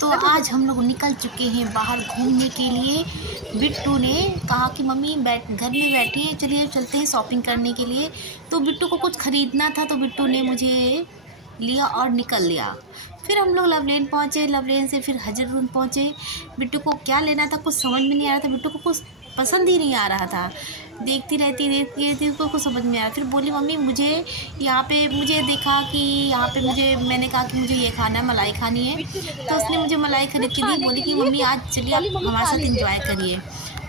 तो आज हम लोग निकल चुके हैं बाहर घूमने के लिए। बिट्टू ने कहा कि मम्मी घर में बैठिए, चलिए चलते हैं शॉपिंग करने के लिए। तो बिट्टू को कुछ ख़रीदना था, तो बिट्टू ने मुझे लिया और निकल लिया। फिर हम लोग लवलेन पहुँचे, लवलेन से फिर हजरतगंज पहुँचे। बिट्टू को क्या लेना था कुछ समझ में नहीं आ रहा था, बिट्टू को कुछ पसंद ही नहीं आ रहा था। देखती रहती उसको कुछ समझ में आया। फिर बोली मम्मी मुझे यहाँ पे, मुझे देखा कि यहाँ पे मुझे, मैंने कहा कि मुझे ये खाना है, मलाई खानी है। तो उसने मुझे मलाई खरीद के दी, बोली कि मम्मी आज चलिए आप हमारे साथ एंजॉय करिए।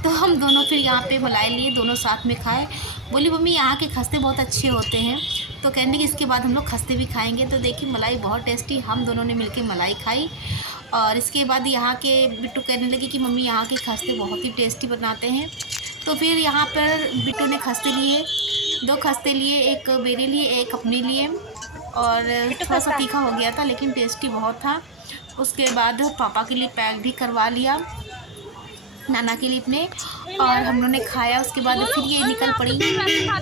तो हम दोनों फिर यहाँ पे मलाई लिए, दोनों साथ में खाए। बोली मम्मी यहाँ के खस्ते बहुत अच्छे होते हैं। तो कहने कि इसके बाद हम लोग खस्ते भी खाएंगे। तो देखिए मलाई बहुत टेस्टी, हम दोनों ने मिलके मलाई खाई। और इसके बाद यहाँ के बिट्टू कहने लगी कि मम्मी यहाँ के खस्ते बहुत ही टेस्टी बनाते हैं। तो फिर यहाँ पर बिट्टू ने खस्ते लिए, 2 खस्ते लिए, एक मेरे लिए एक अपने लिए। और थोड़ा सा तीखा हो गया था लेकिन टेस्टी बहुत था। उसके बाद पापा के लिए पैक भी करवा लिया, नाना के लिए अपने। और हम लोगों ने खाया। उसके बाद फिर ये निकल पड़ी,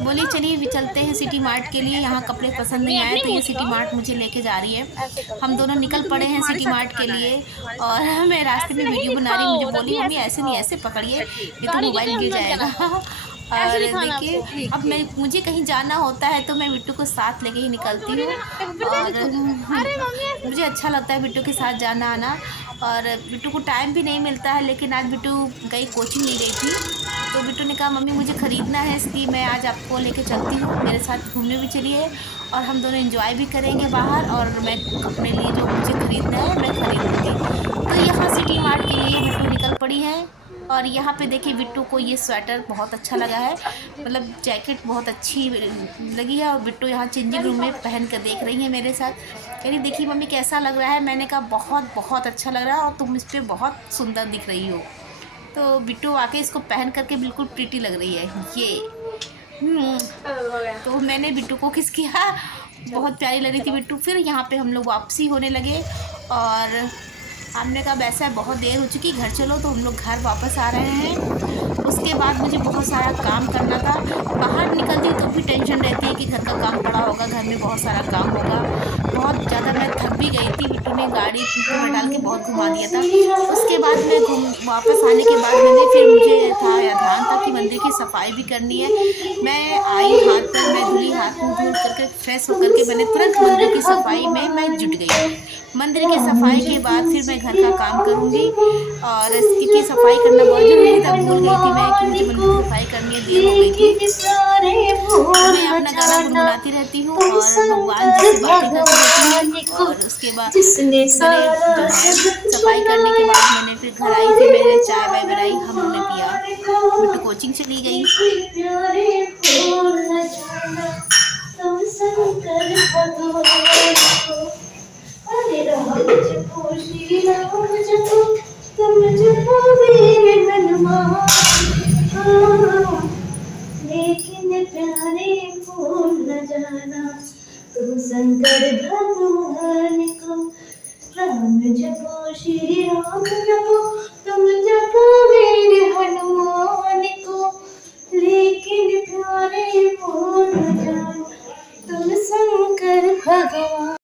बोली चलिए भी चलते हैं सिटी मार्ट के लिए, यहाँ कपड़े पसंद नहीं आए तो ये सिटी मार्ट मुझे लेके जा रही है। हम दोनों निकल पड़े हैं सिटी मार्ट के लिए। और मैं रास्ते में वीडियो बना रही, मुझे बोली मम्मी ऐसे नहीं, ऐसे पकड़िए, ये तो मोबाइल गिर जाएगा। और देखिए अब मुझे कहीं जाना होता है तो मैं बिट्टू को साथ लेके ही निकलती हूँ। और मुझे अच्छा लगता है बिट्टू के साथ जाना आना। और बिट्टू को टाइम भी नहीं मिलता है, लेकिन आज बिट्टू गई, कोचिंग नहीं गई थी। तो बिट्टू ने कहा मम्मी मुझे ख़रीदना है, इसलिए मैं आज आपको लेके चलती हूँ, मेरे साथ घूमने भी चलिए और हम दोनों एंजॉय भी करेंगे बाहर। और मैं अपने लिए जो मुझे ख़रीदना है मैं ख़रीदूँगी। तो यहाँ सिटी मार्ट के लिए बिट्टू निकल पड़ी है। और यहाँ पे देखिए बिट्टू को ये स्वेटर बहुत अच्छा लगा है, मतलब जैकेट बहुत अच्छी लगी है। और बिट्टू यहाँ चेंजिंग रूम में पहन कर देख रही है मेरे साथ, कह रही देखिए मम्मी कैसा लग रहा है। मैंने कहा बहुत बहुत अच्छा लग रहा है और तुम इस पर बहुत सुंदर दिख रही हो। तो बिट्टू आके इसको पहन करके बिल्कुल प्रीटी लग रही है ये। तो मैंने बिट्टू को किस किया, बहुत प्यारी लग रही थी बिट्टू। फिर यहाँ पे हम लोग वापसी होने लगे और हमने कहा वैसा बहुत देर हो चुकी, घर चलो। तो हम लोग घर वापस आ रहे हैं। उसके बाद मुझे बहुत सारा काम करना था, बाहर निकलती तो भी टेंशन रहती है कि घर का काम पड़ा होगा, घर में बहुत सारा काम होगा। बहुत ज़्यादा मैं थक भी गई थी, बिट्टू ने गाड़ी में डाल के बहुत घुमा दिया था। उसके बाद मैं वापस आने के बाद फिर मुझे ध्यान था कि मंदिर की सफाई भी करनी है। मैं आई, हाथ पर मैं धुली, हाथ मुँह धुल करके फ्रेश होकर के मैंने तुरंत मंदिर की सफाई में मैं जुट गई। मंदिर की सफाई के बाद फिर मैं घर का काम करूँगी। और क्योंकि सफाई करना बहुत ज़रूरी था, भूल गई थी मैं कि मुझे मंदिर की सफाई करनी है, देर हो गई थी। मैं अपना गाना गुनगुनाती रहती हूँ और भगवान जी से बातें करती रहती हूँ। और उसके बाद मैंने जो है सफाई करने के बाद मैंने फिर घर आई, फिर मैंने चाय वाय बनाई, हम लोगों ने पिया। बिट्टू कोचिंग चली गई। लेकिन प्यारे भूल न जाना, तुम शंकर भगवान को। राम जपो श्री राम जपो,